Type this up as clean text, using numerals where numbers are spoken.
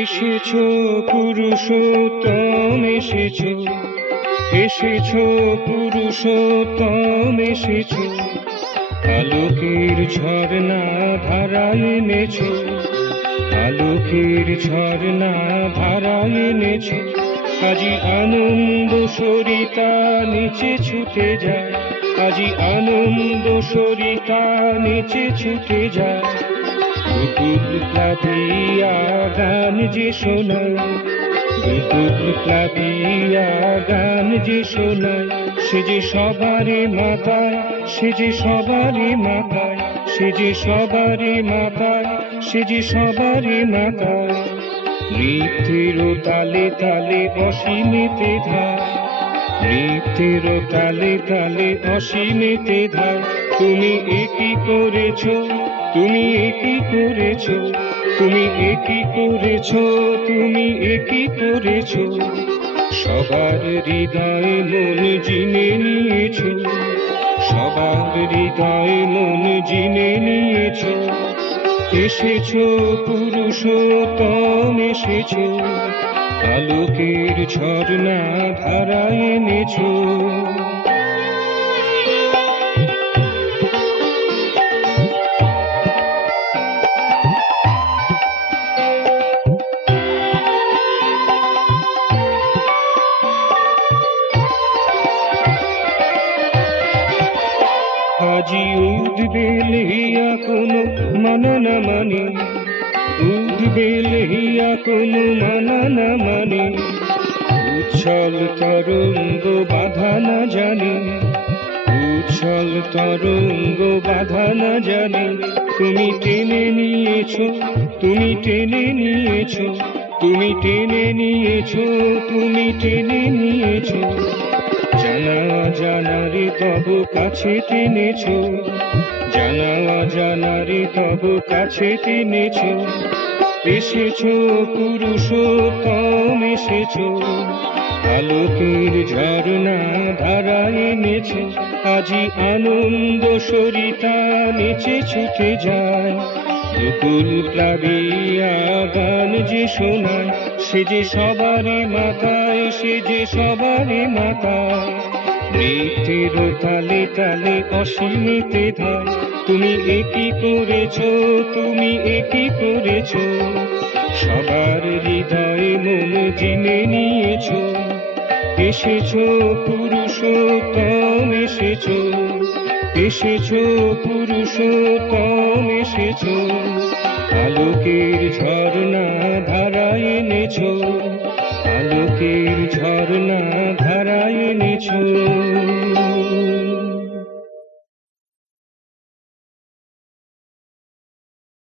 এসেছো পুরুষোত্তম এসেছো, এসেছো পুরুষোত্তম এসেছো, আলোকের ঝর্ণা ধারায় এনেছো, আলোকের ঝর্ণা ধারায় এনেছো। আজি আনন্দ সরিতা নিচে ছুটে যায়, আজি আনন্দ সরিতা নিচে ছুটে যায়। বুকুল প্লাবিয়া গান যে শোনায়, বুকুল প্লাবিয়া গান যে শোনায়, সে যে সবারে মাতায়, সে যে সবারে মাতায়, সে যে সবারে মাতায়, সে যে সবারে মাতায়। নৃত্যের তালে তালে অসীমেতে ধায়, নৃত্যের তালে তালে অসীমেতে ধায়। তুমি একই করেছো, তুমি একই করেছো, তুমি একই করেছো, তুমি একই করেছো। সবার হৃদয়ে মন জিনে নিয়েছো, সবার হৃদয়ে মন জিনে নিয়েছো। এসেছো পুরুষোত্তম এসেছো, আলোকের ঝর্ণা ধারায় এনেছো। আজি উদ্বেল হিয়া কোনো মানা না মানে, উদ্বেল হিয়া কোনো মানা না মানে। উচ্ছল তরঙ্গ বাধা না জানে, উচ্ছল তরঙ্গ বাধা না জানে। তুমি টেনে নিয়েছো, তুমি টেনে নিয়েছো, তুমি টেনে নিয়েছো, তুমি টেনে নিয়েছো। জানা জানারে তব কাছে টেনেছো, জানা জানারে তব কাছে টেনেছো। এসেছো পুরুষোত্তম এসেছো, আলোকের ঝর্ণা ধারায় এনেছো। আজি আনন্দ সরিতা নিচে ছুটে যায়, বুকুল প্লাবিয়া গান যে শোনায়, সে যে সবারে মাতায়, সে যে সবারে মাতায়। নৃত্যের তালে তালে অসীমেতে ধায়, তুমি একই করেছো, তুমি একই করেছো। সবার হৃদয়ে মন জিনে নিয়েছো। এসেছো পুরুষোত্তম এসেছো, এসেছো পুরুষোত্তম এসেছো, আলোকের ঝর্ণা ধারায় এনেছো, আলোকের ঝর্ণা ধারায় এনেছো।